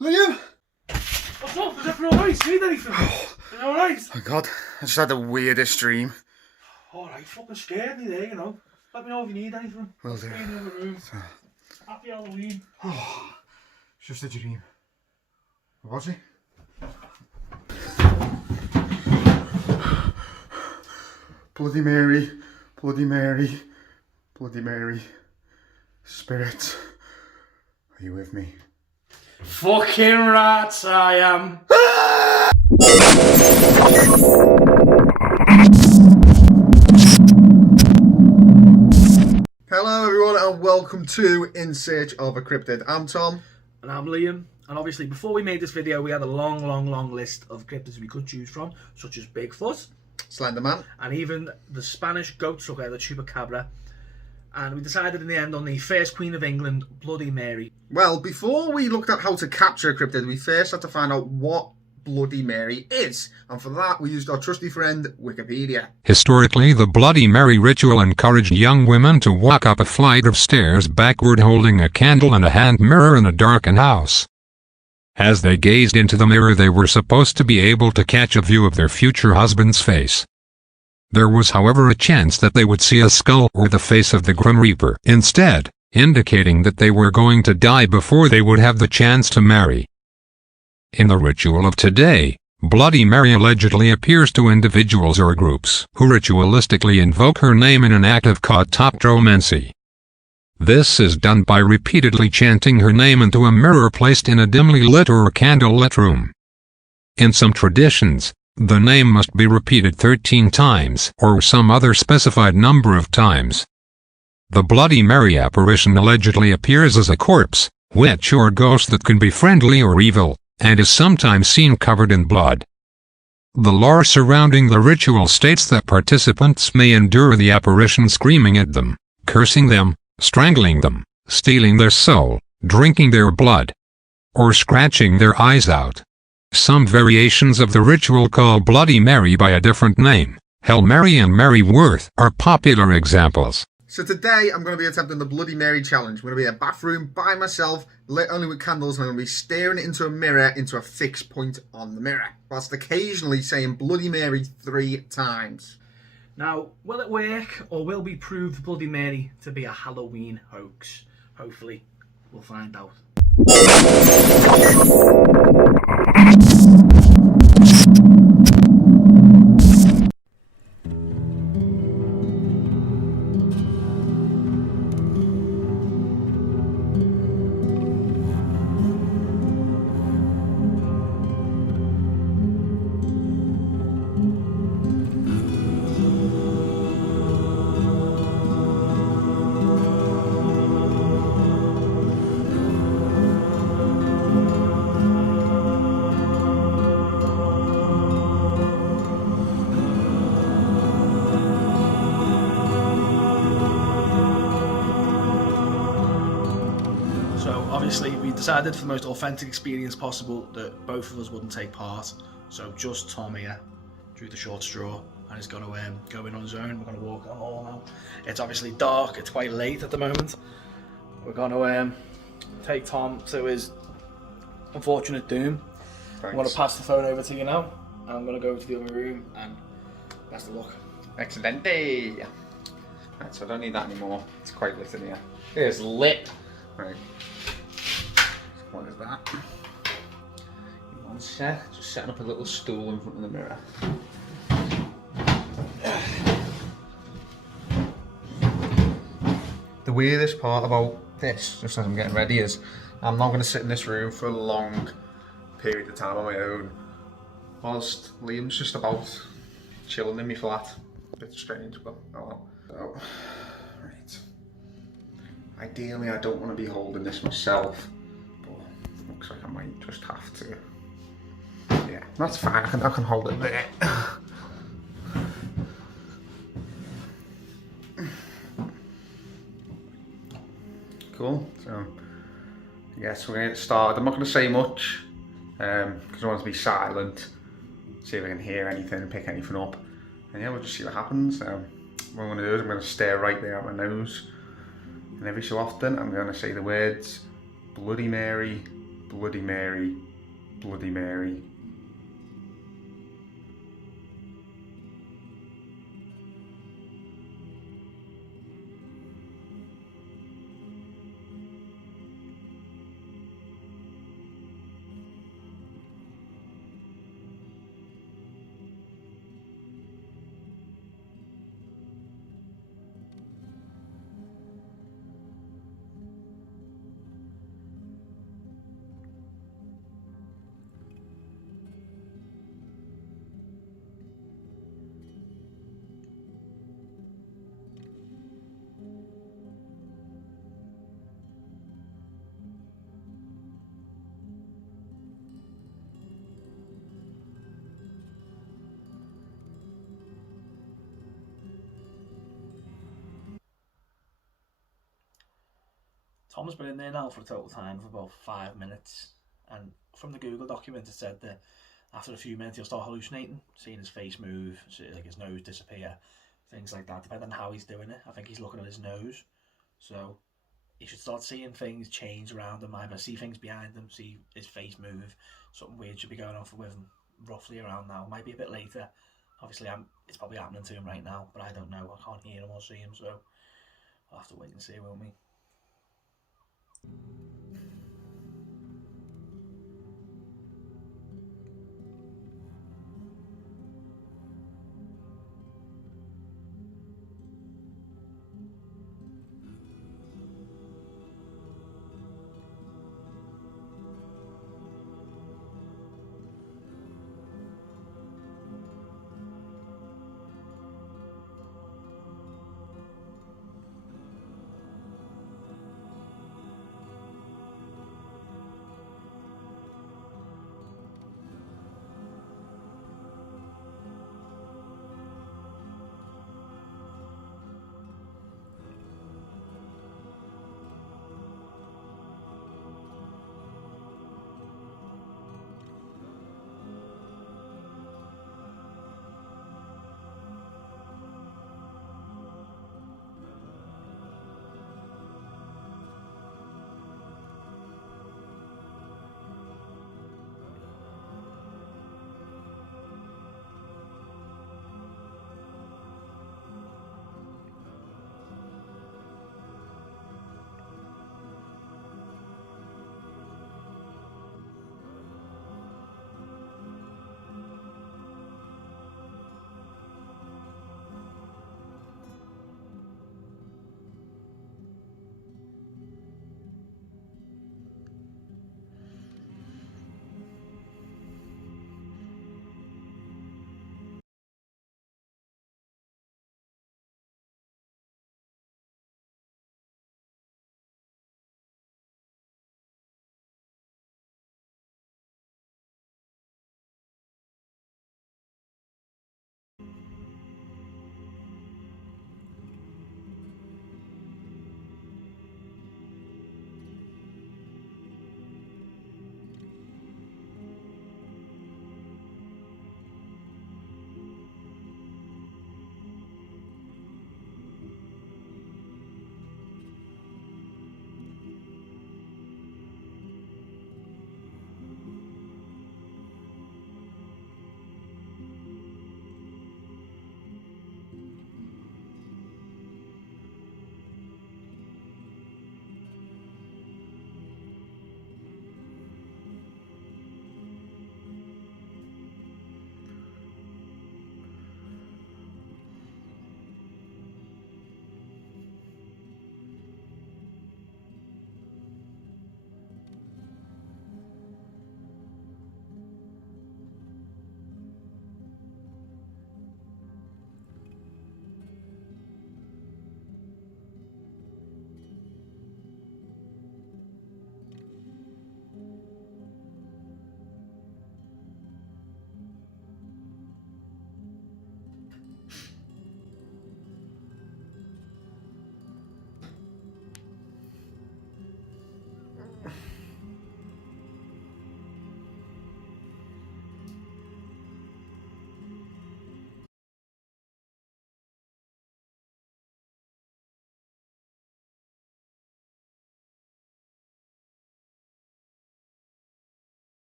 Liam! What's up? Is everything alright? Need anything? You alright? Oh God, I just had the weirdest dream. Alright, fucking scared me there, you know. Let me know if you need anything. Will do. Be in the other room. Happy Halloween. Oh, it's just a dream. What was it? Bloody Mary, Bloody Mary, Bloody Mary. Spirit, are you with me? Fucking rats, I am. Hello everyone and welcome to In Search of a Cryptid. I'm Tom. And I'm Liam. And obviously before we made this video we had a long list of cryptids we could choose from, such as Bigfoot, Slenderman. and even the Spanish goat sucker, the Chupacabra. And we decided in the end on the first Queen of England, Bloody Mary. Well, before we looked at how to capture a cryptid, we first had to find out what Bloody Mary is. And for that, we used our trusty friend, Wikipedia. Historically, the Bloody Mary ritual encouraged young women to walk up a flight of stairs backward holding a candle and a hand mirror in a darkened house. As they gazed into the mirror, they were supposed to be able to catch a view of their future husband's face. There was, however, a chance that they would see a skull or the face of the Grim Reaper instead, indicating that they were going to die before they would have the chance to marry. In the ritual of today, Bloody Mary allegedly appears to individuals or groups who ritualistically invoke her name in an act of catoptromancy. This is done by repeatedly chanting her name into a mirror placed in a dimly lit or candlelit room. In some traditions, the name must be repeated 13 times or some other specified number of times. The Bloody Mary apparition allegedly appears as a corpse, witch or ghost that can be friendly or evil, and is sometimes seen covered in blood. The lore surrounding the ritual states that participants may endure the apparition screaming at them, cursing them, strangling them, stealing their soul, drinking their blood, or scratching their eyes out. Some variations of the ritual call Bloody Mary by a different name, Hail Mary and Mary Worth, are popular examples. So today I'm going to be attempting the Bloody Mary challenge. I'm going to be in a bathroom by myself, lit only with candles, and I'm going to be staring into a mirror into a fixed point on the mirror, whilst occasionally saying Bloody Mary 3 times. Now, will it work, or will we prove Bloody Mary to be a Halloween hoax? Hopefully, we'll find out. Obviously, we decided for the most authentic experience possible that both of us wouldn't take part. So just Tom here drew the short straw and he's going to go in on his own. We're going to walk down the hall now. It's obviously dark, it's quite late at the moment. We're going to take Tom to his unfortunate doom. Thanks. I'm going to pass the phone over to you now. I'm going to go to the other room and best of luck. Excelente! Right, so I don't need that anymore. It's quite lit in here. It is lit! Right. What is that? One sec, just setting up a little stool in front of the mirror. The weirdest part about this, just as I'm getting ready, is I'm not going to sit in this room for a long period of time on my own, whilst Liam's just about chilling in my flat. A bit strange, but oh well. So, right. Ideally, I don't want to be holding this myself. Looks like I might just have to. Yeah, that's fine. I can hold it there. Cool. So, I guess we're going to get started. I'm not going to say much because I want to be silent. See if I can hear anything and pick anything up. And yeah, we'll just see what happens. What I'm going to do is I'm going to stare right there at my nose. And every so often, I'm going to say the words Bloody Mary Bloody Mary, Bloody Mary. Tom's been in there now for a total time of about 5 minutes, and from the Google document it said that after a few minutes he'll start hallucinating, seeing his face move, like his nose disappear, things like that, depending on how he's doing it. I think he's looking at his nose, so he should start seeing things change around him, either see things behind him, see his face move. Something weird should be going on with him roughly around now. Might be a bit later. Obviously, it's probably happening to him right now, but I don't know. I can't hear him or see him, so we'll have to wait and see, won't we?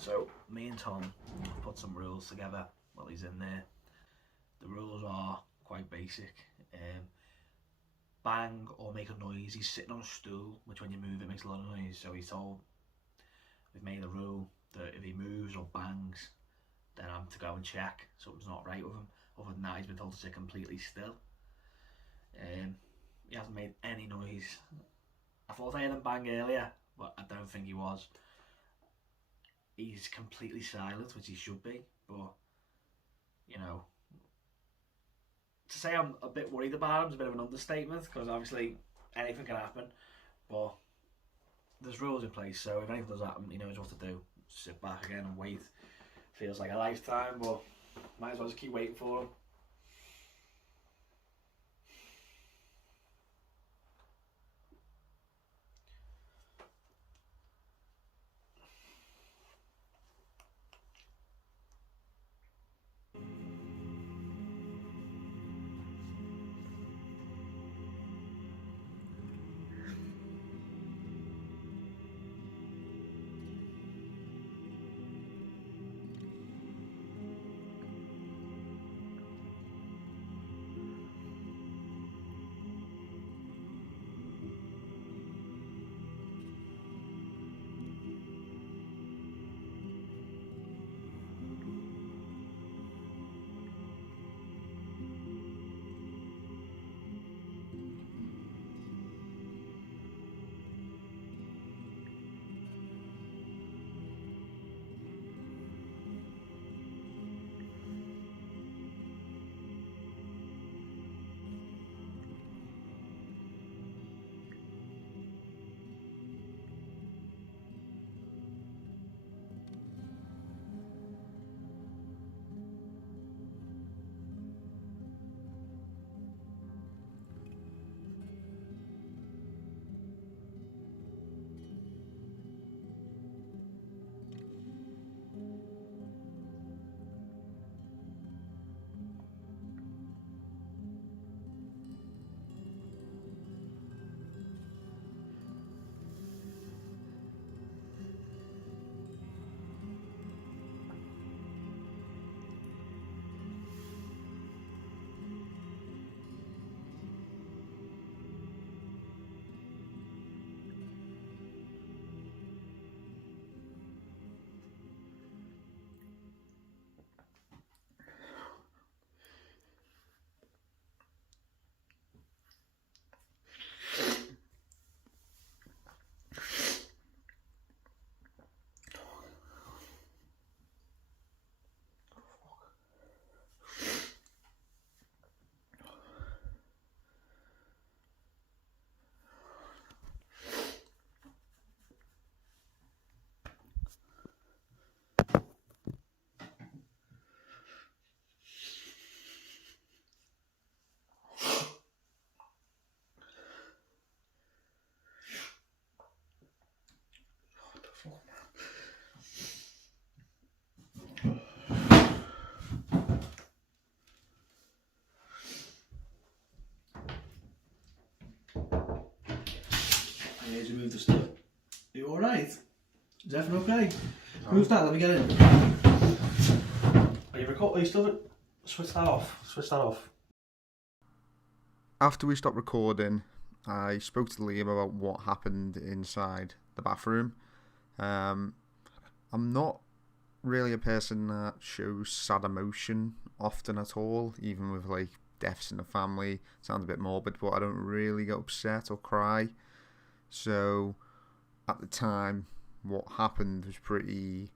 So me and Tom have put some rules together while he's in there. The rules are quite basic. Bang or make a noise. He's sitting on a stool, which when you move it makes a lot of noise. So he's told, we've made a rule that if he moves or bangs, then I'm to go and check something's not right with him. Other than that, he's been told to sit completely still. He hasn't made any noise. I thought I heard him bang earlier, but I don't think he was. He's completely silent, which he should be, but you know, to say I'm a bit worried about him is a bit of an understatement, because obviously anything can happen, but there's rules in place, so if anything does happen, he knows what to do. Sit back again and wait. Feels like a lifetime, but might as well just keep waiting for him. I need to move the stuff. Are you alright? Is everything okay? No. Move that, let me get in. Are you recording? Are you still... Switch that off. Switch that off. After we stopped recording, I spoke to Liam about what happened inside the bathroom. I'm not really a person that shows sad emotion often at all, even with like deaths in the family. Sounds a bit morbid, but I don't really get upset or cry. So at the time, what happened was pretty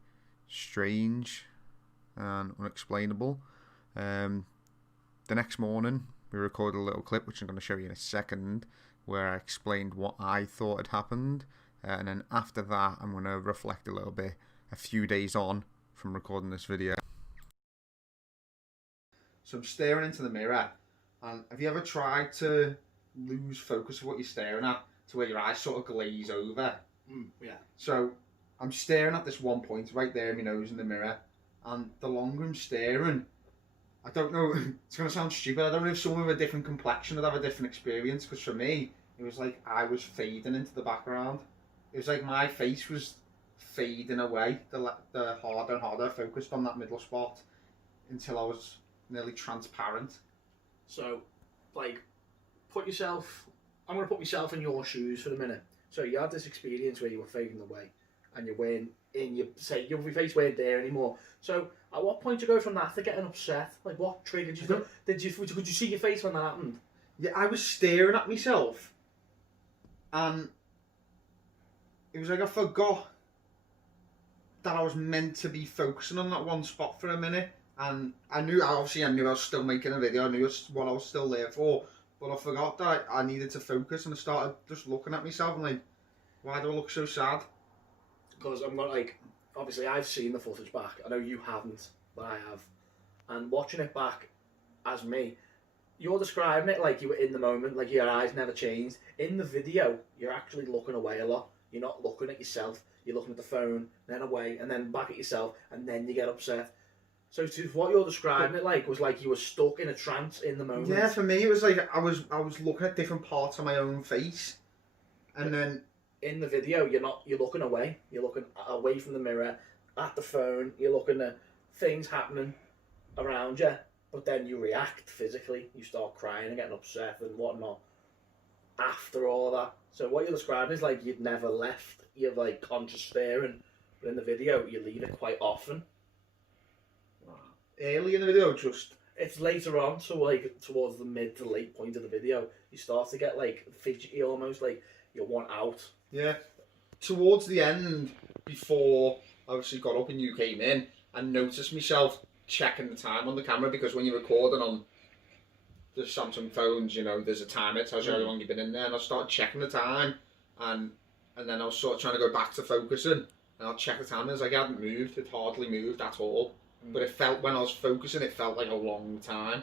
strange and unexplainable. The next morning, we recorded a little clip, which I'm going to show you in a second, where I explained what I thought had happened. And then after that, I'm going to reflect a little bit a few days on from recording this video. So I'm staring into the mirror, and have you ever tried to lose focus of what you're staring at to where your eyes sort of glaze over? Yeah. So I'm staring at this one point right there in my nose in the mirror, and the longer I'm staring, I don't know, it's going to sound stupid, I don't know if someone with a different complexion would have a different experience, because for me, it was like I was fading into the background. It was like my face was fading away, the harder and harder I focused on that middle spot until I was nearly transparent. So, like, I'm going to put myself in your shoes for a minute. So you had this experience where you were fading away and you weren't in your, say, your face weren't there anymore. So at what point did you go from that to getting upset? Like, what triggered you? Could you see your face when that happened? Yeah, I was staring at myself and it was like I forgot that I was meant to be focusing on that one spot for a minute, and I knew I was still making a video, I knew what I was still there for, but I forgot that I needed to focus, and I started just looking at myself and like, why do I look so sad? Because I'm not like, obviously I've seen the footage back, I know you haven't, but I have, and watching it back as me, you're describing it like you were in the moment, like your eyes never changed. In the video, you're actually looking away a lot. You're not looking at yourself. You're looking at the phone, then away, and then back at yourself, and then you get upset. So what you're describing it like was like you were stuck in a trance in the moment. Yeah, for me it was like I was looking at different parts of my own face, and then in the video you're looking away. You're looking away from the mirror, at the phone. You're looking at things happening around you. But then you react physically, you start crying and getting upset and whatnot after all of that. So what you're describing is like you'd never left your like conscious staring, but in the video you leave it quite often. Early in the video, just it's later on, so like towards the mid to late point of the video, you start to get like fidgety, almost like you want out. Yeah, towards the end, before I obviously got up and you came in, I noticed myself checking the time on the camera, because when you're recording on the Samsung phones, you know, there's a timer, it tells you how long you've been in there, and I started checking the time, and then I was sort of trying to go back to focusing, and I'll check the time, and it's like I hadn't moved, it hardly moved at all, but it felt, when I was focusing, it felt like a long time.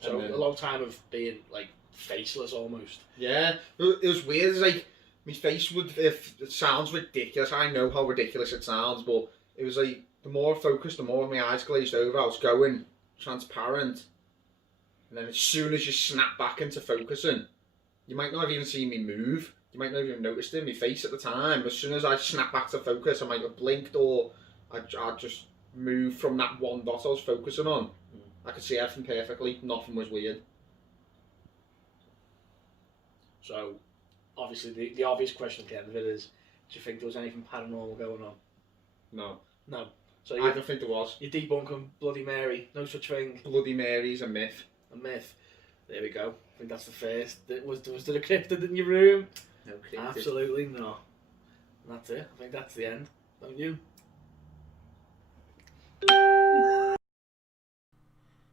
So a long time of being like faceless almost. Yeah, it was weird, it's like, my face would, if it sounds ridiculous, I know how ridiculous it sounds, but it was like, the more I focused, the more my eyes glazed over, I was going transparent. And then as soon as you snap back into focusing, you might not have even seen me move. You might not have even noticed it in my face at the time. As soon as I snapped back to focus, I might have blinked, or I'd just moved from that one dot I was focusing on. I could see everything perfectly. Nothing was weird. So, obviously, the obvious question at the end of it is, do you think there was anything paranormal going on? No. No. So I don't think there was. You're debunking Bloody Mary, no such thing. Bloody Mary's a myth. A myth. There we go. I think that's the first. Was there a cryptid in your room? No cryptid. Absolutely not. And that's it. I think that's the end. Don't you?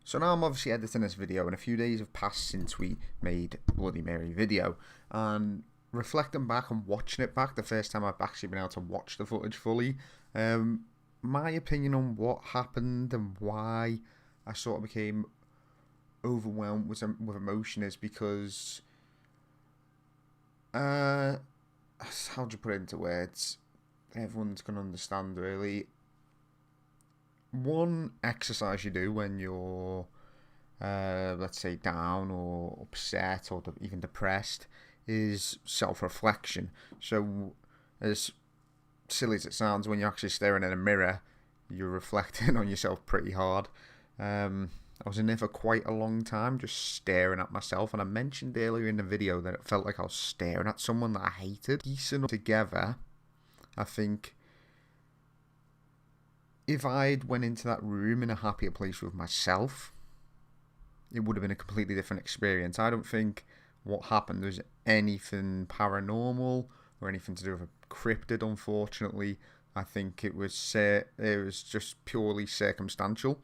So now I'm obviously editing this video, and a few days have passed since we made Bloody Mary video, and reflecting back and watching it back, the first time I've actually been able to watch the footage fully, my opinion on what happened and why I sort of became overwhelmed with emotion is because, how do you put it into words? Everyone's going to understand, really. One exercise you do when you're, let's say, down or upset or even depressed is self-reflection. So, as silly as it sounds, when you're actually staring in a mirror, you're reflecting on yourself pretty hard. I was in there for quite a long time, just staring at myself, and I mentioned earlier in the video that it felt like I was staring at someone that I hated. Piecing together, I think if I'd went into that room in a happier place with myself, it would have been a completely different experience. I don't think what happened was anything paranormal or anything to do with a cryptid, unfortunately. I think it was just purely circumstantial,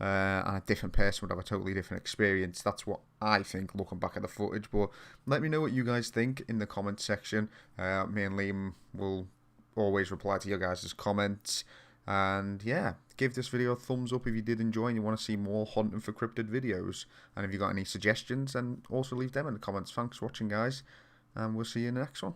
and a different person would have a totally different experience. That's what I think looking back at the footage, but let me know what you guys think in the comments section. Me and Liam will always reply to your guys' comments, and yeah, give this video a thumbs up if you did enjoy and you want to see more hunting for cryptid videos, and if you got any suggestions, then also leave them in the comments. Thanks for watching, guys, and we'll see you in the next one.